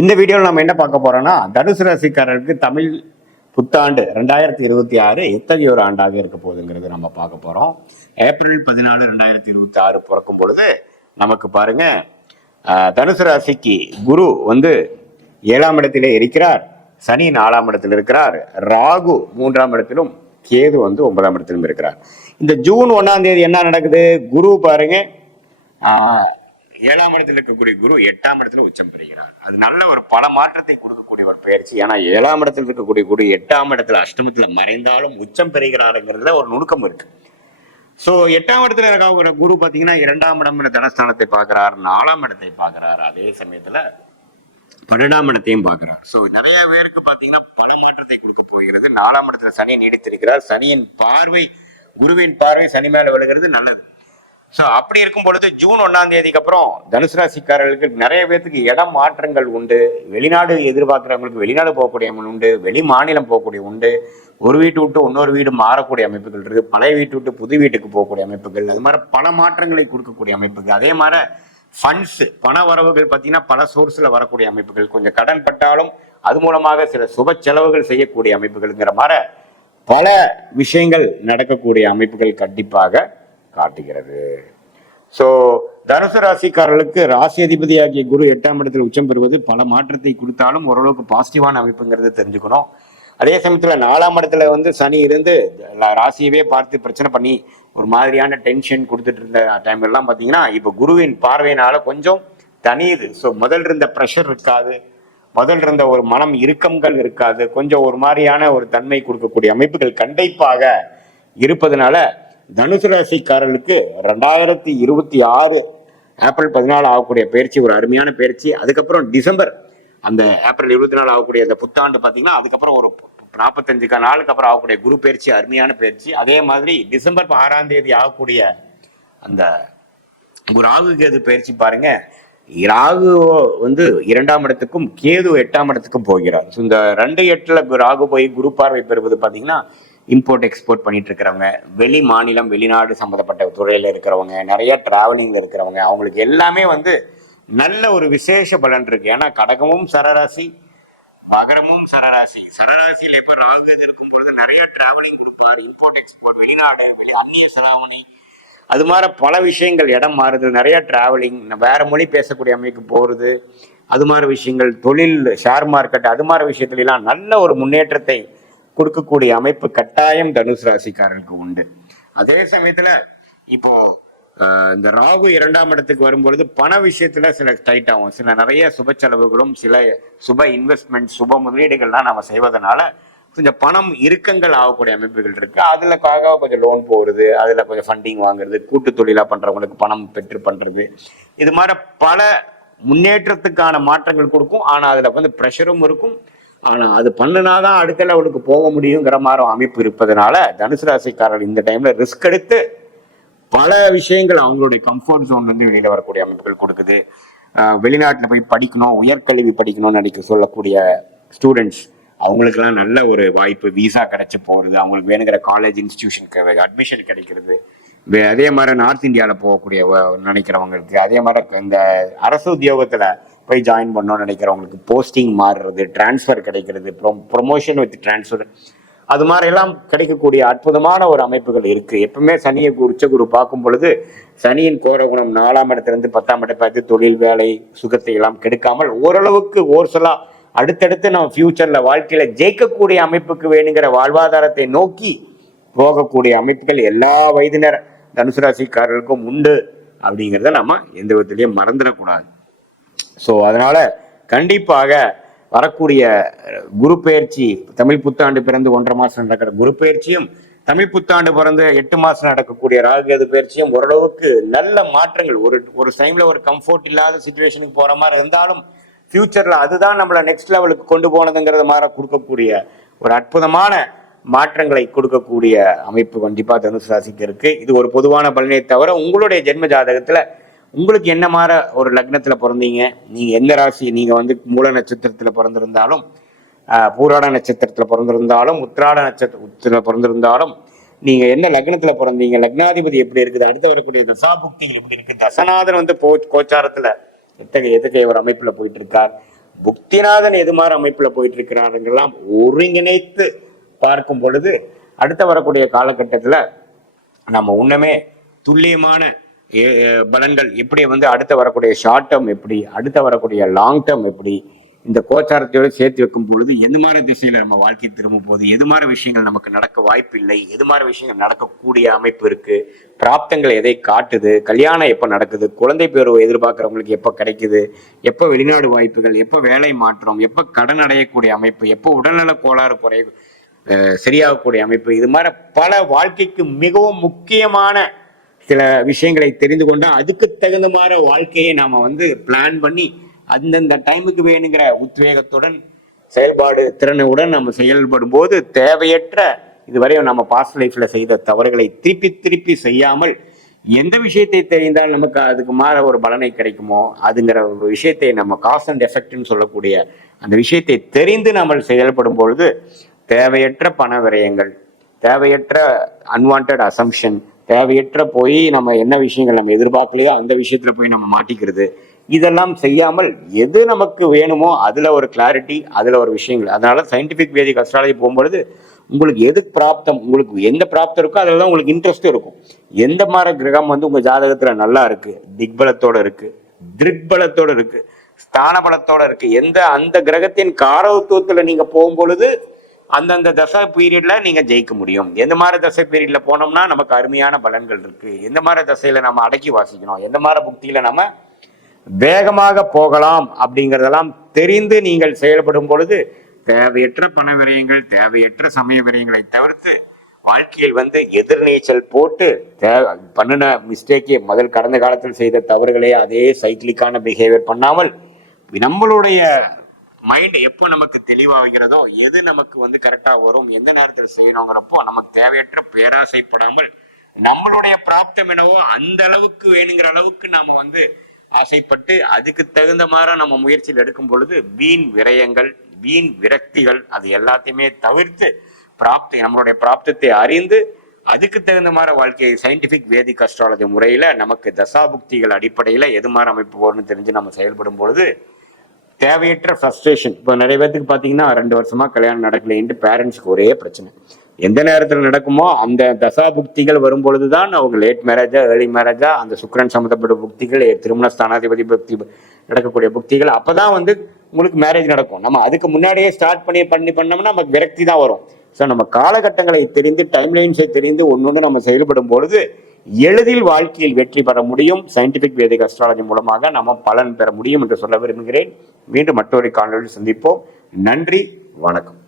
இந்த வீடியோவில் நம்ம என்ன பார்க்க போறோம்னா, தனுசு ராசிக்காரருக்கு தமிழ் புத்தாண்டு 2026 எத்தகைய ஒரு ஆண்டாக இருக்க போகுதுங்கிறது நம்ம பார்க்க போறோம். ஏப்ரல் 14 2026 பிறக்கும் பொழுது நமக்கு பாருங்க, தனுசு ராசிக்கு குரு 7ஆம் இடத்திலே இருக்கிறார், சனி 4ஆம் இடத்தில் இருக்கிறார், ராகு 3ஆம் இடத்திலும், கேது 9ஆம் இடத்திலும் இருக்கிறார். இந்த ஜூன் 1ஆம் தேதி என்ன நடக்குது? குரு பாருங்க, 7ஆம் இடத்தில் இருக்கக்கூடிய குரு 8ஆம் இடத்துல உச்சம் பெறுகிறார். அது நல்ல ஒரு பல மாற்றத்தை கொடுக்கக்கூடிய ஒரு பயிற்சி. ஏன்னா 7ஆம் இடத்தில் இருக்கக்கூடிய குரு 8ஆம் இடத்துல அஷ்டமத்துல மறைந்தாலும் உச்சம் பெறுகிறாருங்கிறதுல ஒரு நுணுக்கம் இருக்கு. சோ 8ஆம் இடத்துல இருக்க குரு பாத்தீங்கன்னா 2ஆம் இடம் தனஸ்தானத்தை பார்க்கிறார், 4ஆம் இடத்தை பார்க்கிறார், அதே சமயத்துல 12ஆம் இடத்தையும் பார்க்கிறார். சோ நிறைய பேருக்கு பாத்தீங்கன்னா பல மாற்றத்தை கொடுக்க போகிறது. 4ஆம் இடத்துல சனி நீடித்திருக்கிறார். சனியின் பார்வை, குருவின் பார்வை சனி மேல விழுகிறது, நல்லது. ஸோ அப்படி இருக்கும் பொழுது ஜூன் 1ஆம் தேதிக்கு அப்புறம் தனுசு ராசிக்காரர்களுக்கு நிறைய பேருக்கு இடம் மாற்றங்கள் உண்டு. வெளிநாடு எதிர்பார்க்கிறவங்களுக்கு வெளிநாடு போகக்கூடிய உண்டு, வெளி மாநிலம் போகக்கூடிய உண்டு, ஒரு வீட்டு விட்டு இன்னொரு வீடு மாறக்கூடிய அமைப்புகள் இருக்கு, பழைய வீட்டு விட்டு புது வீட்டுக்கு போகக்கூடிய அமைப்புகள், அது மாதிரி பல மாற்றங்களை கொடுக்கக்கூடிய அமைப்புகள். அதே மாதிரி ஃபண்ட்ஸ், பண வரவுகள் பார்த்தீங்கன்னா பல சோர்ஸ்ல வரக்கூடிய அமைப்புகள், கொஞ்சம் கடன் பட்டாலும் அது மூலமாக சில சுப செலவுகள் செய்யக்கூடிய அமைப்புகள்ங்கிற மாதிரி பல விஷயங்கள் நடக்கக்கூடிய அமைப்புகள் கண்டிப்பாக காட்டுகிறது. சோ தனுசு ராசிக்காரர்களுக்கு ராசி அதிபதியாகிய குரு 8ஆம் இடத்தில் உச்சம் பெறுவது பல மாற்றத்தை கொடுத்தாலும் ஓரளவுக்கு பாசிட்டிவான அமைப்புங்கிறது தெரிஞ்சுக்கணும். அதே சமயத்துல 4ஆம் இடத்துல சனி இருந்து ராசியவே பார்த்து பிரச்சனை பண்ணி ஒரு மாதிரியான டென்ஷன் கொடுத்துட்டு இருந்த டைம் எல்லாம் பாத்தீங்கன்னா இப்ப குருவின் பார்வையினால கொஞ்சம் தனியுது. ஸோ முதல் இருந்த ப்ரெஷர் இருக்காது, முதல் இருந்த ஒரு மனம் இறுக்கங்கள் இருக்காது, கொஞ்சம் ஒரு மாதிரியான ஒரு தன்மை கொடுக்கக்கூடிய அமைப்புகள் கண்டிப்பாக இருப்பதனால தனுசு ராசிக்காரர்களுக்கு 2026 ஏப்ரல் 14 ஆகக்கூடிய பயிற்சி ஒரு அருமையான பயிற்சி. அதுக்கப்புறம் டிசம்பர் அந்த ஏப்ரல் 24 ஆகக்கூடிய அந்த புத்தாண்டு பார்த்தீங்கன்னா அதுக்கப்புறம் ஒரு 45 நாளுக்கு அப்புறம் ஆகக்கூடிய குரு பயிற்சி அருமையான பயிற்சி. அதே மாதிரி டிசம்பர் 6ஆம் தேதி ஆகக்கூடிய அந்த ராகு கேது பயிற்சி பாருங்க, ராகு 2ஆம் இடத்துக்கும் கேது 8ஆம் இடத்துக்கும் போகிறார். இந்த 2-8ல ராகு போய் குரு பார்வை பெறுவது பார்த்தீங்கன்னா இம்போர்ட் எக்ஸ்போர்ட் பண்ணிட்டு இருக்கிறவங்க, வெளி மாநிலம் வெளிநாடு சம்மந்தப்பட்ட துறையில இருக்கிறவங்க, நிறைய டிராவலிங்ல இருக்கிறவங்க, அவங்களுக்கு எல்லாமே நல்ல ஒரு விசேஷ பலன் இருக்கு. ஏன்னா கடகமும் சரராசி, மகரமும் சரராசி, சரராசியில் எப்ப ராகு இருக்கும் பொழுது நிறைய டிராவலிங் கொடுப்பாரு, இம்போர்ட் எக்ஸ்போர்ட், வெளிநாடு அந்நிய செலாவணி, அது மாதிரி பல விஷயங்கள், இடம் மாறுது, நிறைய டிராவலிங், வேற மொழி பேசக்கூடிய அமைப்பு போறது, அது மாதிரி விஷயங்கள், தொழில், ஷேர் மார்க்கெட், அது மாதிரி விஷயத்துல எல்லாம் நல்ல ஒரு முன்னேற்றத்தை கொடுக்கக்கூடிய அமைப்பு கட்டாயம் தனுசு ராசிக்காரர்களுக்கு உண்டு. அதே சமயத்துல இப்போ இந்த ராகு 2ஆம் இடத்துக்கு வரும்பொழுது பண விஷயத்துல சில டைட் ஆகும், சில நிறைய சுப செலவுகளும் சில சுப இன்வெஸ்ட்மெண்ட், சுப முதலீடுகள்லாம் நம்ம செய்வதனால கொஞ்சம் பணம் இறுக்கங்கள் ஆகக்கூடிய அமைப்புகள் இருக்கு. அதுலக்காக கொஞ்சம் லோன் போடுறது, அதுல கொஞ்சம் ஃபண்டிங் வாங்குறது, கூட்டு தொழிலா பண்றவங்களுக்கு பணம் பெற்று பண்றது, இது மாதிரி பல முன்னேற்றத்துக்கான மாற்றங்கள் கொடுக்கும். ஆனா அதுல ப்ரெஷரும் இருக்கும். ஆனா அது பண்ணுனாதான் அடுத்த லெவலுக்கு போக முடியுங்கிற மாதிரி அமைப்பு இருப்பதனால தனுசு ராசிக்காரர்கள் இந்த டைம்ல ரிஸ்க் எடுத்து பல விஷயங்கள் அவங்களுடைய கம்ஃபர்ட் ஜோன்ல வெளியில வரக்கூடிய அமைப்புகள் கொடுக்குது. வெளிநாட்டுல போய் படிக்கணும், உயர்கல்வி படிக்கணும்னு நினைக்க சொல்லக்கூடிய ஸ்டூடெண்ட்ஸ், அவங்களுக்கெல்லாம் நல்ல ஒரு வாய்ப்பு, விசா கிடைச்சி போறது, அவங்களுக்கு வேணுங்கிற காலேஜ் இன்ஸ்டிடியூஷனுக்கு அட்மிஷன் கிடைக்கிறது. அதே மாதிரி நார்த் இந்தியாவில் போகக்கூடிய நினைக்கிறவங்களுக்கு, அதே மாதிரி இந்த அரசு உத்தியோகத்துல போய் ஜாயின் பண்ணணும்னு நினைக்கிறவங்களுக்கு போஸ்டிங் மாறுறது, டிரான்ஸ்ஃபர் கிடைக்கிறது, ப்ரொமோஷன் வித் டிரான்ஸ்ஃபர், அது மாதிரி எல்லாம் கிடைக்கக்கூடிய அற்புதமான ஒரு அமைப்புகள் இருக்கு. எப்பவுமே சனியை உச்சகுரு பார்க்கும் பொழுது சனியின் கோரகுணம் 4ஆம் இடத்திலிருந்து 10ஆம் இடத்தை பார்த்து தொழில், வேலை, சுகத்தை எல்லாம் கெடுக்காமல் ஓரளவுக்கு ஓர்சலா அடுத்தடுத்து நம்ம ஃபியூச்சர்ல வாழ்க்கையில ஜெயிக்கக்கூடிய அமைப்புக்கு வேணுங்கிற வாழ்வாதாரத்தை நோக்கி போகக்கூடிய அமைப்புகள் எல்லா வயதினர் தனுசு ராசிக்காரர்களுக்கும் உண்டு அப்படிங்கிறத நம்ம எந்த விதத்திலையும் மறந்துடக்கூடாது. ஸோ அதனால கண்டிப்பாக வரக்கூடிய குரு பயிற்சி, தமிழ் புத்தாண்டு பிறந்து 1.5 மாசம் நடக்கிற குரு பயிற்சியும், தமிழ் புத்தாண்டு பிறந்து 8 மாசம் நடக்கக்கூடிய ராகுகேது பயிற்சியும் ஓரளவுக்கு நல்ல மாற்றங்கள், ஒரு டைம்ல ஒரு கம்ஃபர்ட் இல்லாத சிச்சுவேஷனுக்கு போற மாதிரி இருந்தாலும் ஃபியூச்சர்ல அதுதான் நம்மளை நெக்ஸ்ட் லெவலுக்கு கொண்டு போனதுங்கிறத மாதிரி கொடுக்கக்கூடிய ஒரு அற்புதமான மாற்றங்களை கொடுக்கக்கூடிய அமைப்பு கண்டிப்பா தனுசு ராசிக்கு இருக்கு. இது ஒரு பொதுவான பலனை தவிர உங்களுடைய ஜென்ம ஜாதகத்துல உங்களுக்கு என்ன மாதிரி ஒரு லக்னத்துல பிறந்தீங்க, நீங்க எந்த ராசி, நீங்க மூல நட்சத்திரத்துல பிறந்திருந்தாலும், பூராட நட்சத்திரத்துல பிறந்திருந்தாலும், உத்திராட நட்சத்திரத்துல பிறந்திருந்தாலும், நீங்க என்ன லக்னத்துல பிறந்தீங்க, லக்னாதிபதி எப்படி இருக்குது, அடுத்து வரக்கூடிய தசாபுக்திகள் எப்படி இருக்கு, தசநாதன் கோச்சாரத்துல எத்தகைய ஒரு அமைப்புல போயிட்டு இருக்கார், புக்திநாதன் எதுமாறு அமைப்புல போயிட்டு இருக்கிறாருங்கெல்லாம் ஒருங்கிணைத்து பார்க்கும் பொழுது அடுத்த வரக்கூடிய காலகட்டத்துல நம்ம உன்னமே துல்லியமான பலன்கள் எப்படி அடுத்த வரக்கூடிய ஷார்ட் டேர்ம் எப்படி, அடுத்த வரக்கூடிய லாங் டேர்ம் எப்படி, இந்த கோச்சாரத்தோடு சேர்த்து வைக்கும் பொழுது எது மாதிரி திசையில நம்ம வாழ்க்கை திரும்ப போகுது, எது மாதிரி விஷயங்கள் நமக்கு நடக்க வாய்ப்பு இல்லை, எது மாதிரி விஷயங்கள் நடக்கக்கூடிய அமைப்பு இருக்கு, பிராப்தங்கள் எதை காட்டுது, கல்யாணம் எப்போ நடக்குது, குழந்தை பேர் எதிர்பார்க்குறவங்களுக்கு எப்போ கிடைக்குது, எப்போ வெளிநாடு வாய்ப்புகள், எப்போ வேலை மாற்றம், எப்போ கடன் அடையக்கூடிய அமைப்பு, எப்போ உடல்நல கோளாறு குறை சரியாகக்கூடிய அமைப்பு, இது மாதிரி பல வாழ்க்கைக்கு மிகவும் முக்கியமான சில விஷயங்களை தெரிந்து கொண்டா அதுக்கு தகுந்த மாதிரி வாழ்க்கையை நாம பிளான் பண்ணி அந்தந்த டைமுக்கு வேணுங்கிற உத்வேகத்துடன் செயல்பாடு திறனுடன் நம்ம செயல்படும் போது தேவையற்ற இதுவரையும் நம்ம பாஸ்ட் லைஃப்ல செய்த தவறுகளை திருப்பி திருப்பி செய்யாமல் எந்த விஷயத்தை தெரிந்தால் நமக்கு அதுக்கு மாற ஒரு பலனை கிடைக்குமோ அதுங்கிற ஒரு விஷயத்தை நம்ம காஸ் அண்ட் எஃபெக்ட்னு சொல்லக்கூடிய அந்த விஷயத்தை தெரிந்து நம்ம செயல்படும் பொழுது தேவையற்ற பண விரயங்கள், தேவையற்ற அன்வான்ட் அசம்ஷன், தேவையற்ற போய் நம்ம என்ன விஷயங்கள் நம்ம எதிர்பார்க்கலையோ அந்த விஷயத்துல போய் நம்ம மாட்டிக்கிறது, இதெல்லாம் செய்யாமல் எது நமக்கு வேணுமோ அதுல ஒரு கிளாரிட்டி, அதுல ஒரு விஷயங்கள். அதனால சயின்டிபிக் வேதிக் அஸ்ட்ராலஜி போகும்பொழுது உங்களுக்கு எது பிராப்தம், உங்களுக்கு எந்த பிராப்தம் இருக்கோ அதுல தான் உங்களுக்கு இன்ட்ரெஸ்ட் இருக்கும். எந்த மாதிரி கிரகம் உங்க ஜாதகத்துல நல்லா இருக்கு, திக்பலத்தோட இருக்கு, திருக்பலத்தோட இருக்கு, ஸ்தான பலத்தோட இருக்கு, அந்த கிரகத்தின் காரகத்துவத்துல நீங்க போகும்பொழுது அந்தந்த தசை பீரியட்ல நீங்க ஜெயிக்க முடியும். எந்த மாதிரி தசை பீரியட்ல போனோம்னா நமக்கு அருமையான பலன்கள் இருக்கு, எந்த மாதிரி தசையில நம்ம அடக்கி வாசிக்கணும், எந்த மாதிரி புக்தியில நம்ம வேகமாக போகலாம் அப்படிங்கிறதெல்லாம் தெரிந்து நீங்கள் செயல்படும் பொழுது தேவையற்ற பண விரயங்கள், தேவையற்ற சமய விரயங்களை தவிர்த்து வாழ்க்கையில் எதிர்நீச்சல் போட்டு பண்ணின மிஸ்டேக்கே கடந்த காலத்தில் செய்த தவறுகளே அதே சைக்கிளிக்கான பிஹேவியர் பண்ணாமல் நம்மளுடைய மைண்ட் எப்போ நமக்கு தெளிவாகிறதோ எது நமக்கு கரெக்டா வரும், எந்த நேரத்தில் செய்யணுங்கிறப்போ நமக்கு தேவையற்ற பேராசைப்படாமல் நம்மளுடைய பிராப்தம் என்னவோ அந்த அளவுக்கு வேணுங்கிற அளவுக்கு நாம ஆசைப்பட்டு அதுக்கு தகுந்த மாதிரி நம்ம முயற்சியில் எடுக்கும் பொழுது வீண் விரயங்கள், வீண் விரக்திகள் அது எல்லாத்தையுமே தவிர்த்து நம்மளுடைய பிராப்தத்தை அறிந்து அதுக்கு தகுந்த மாதிரி வாழ்க்கையை சயின்டிபிக் வேதிக் அஸ்ட்ராலஜி முறையில நமக்கு தசாபுக்திகள் அடிப்படையில எது மாதிரி அமைப்பு போகணும்னு தெரிஞ்சு நம்ம செயல்படும் பொழுது தேவையற்ற ஃப்ரஸ்ட்ரேஷன். இப்போ நிறைய பேருக்கு பார்த்தீங்கன்னா 2 வருஷமா கல்யாணம் நடக்கலைன்ட்டு பேரண்ட்ஸ்க்கு ஒரே பிரச்சனை. எந்த நேரத்தில் நடக்குமோ அந்த தசா புக்திகள் வரும்பொழுதுதான் அவங்க லேட் மேரேஜா ஏர்லி மேரேஜா அந்த சுக்கிரன் சம்மந்தப்பட்ட புக்திகள், திருமண ஸ்தானாதிபதி புக்தி நடக்கக்கூடிய புக்திகள் அப்பதான் உங்களுக்கு மேரேஜ் நடக்கும். நம்ம அதுக்கு முன்னாடியே ஸ்டார்ட் பண்ணோம்னா நமக்கு விரக்தி தான் வரும். ஸோ நம்ம காலகட்டங்களை தெரிந்து டைம்லைன்ஸை தெரிந்து ஒன்னொன்று நம்ம செயல்படும் பொழுது எளிதில் வாழ்க்கையில் வெற்றி பெற முடியும். சயின்டிபிக் வேதிக் அஸ்ட்ராலஜி மூலமாக நம்ம பலன் பெற முடியும் என்று சொல்ல விரும்புகிறேன். மீண்டும் மற்றொரு காணொலியில் சந்திப்போம். நன்றி, வணக்கம்.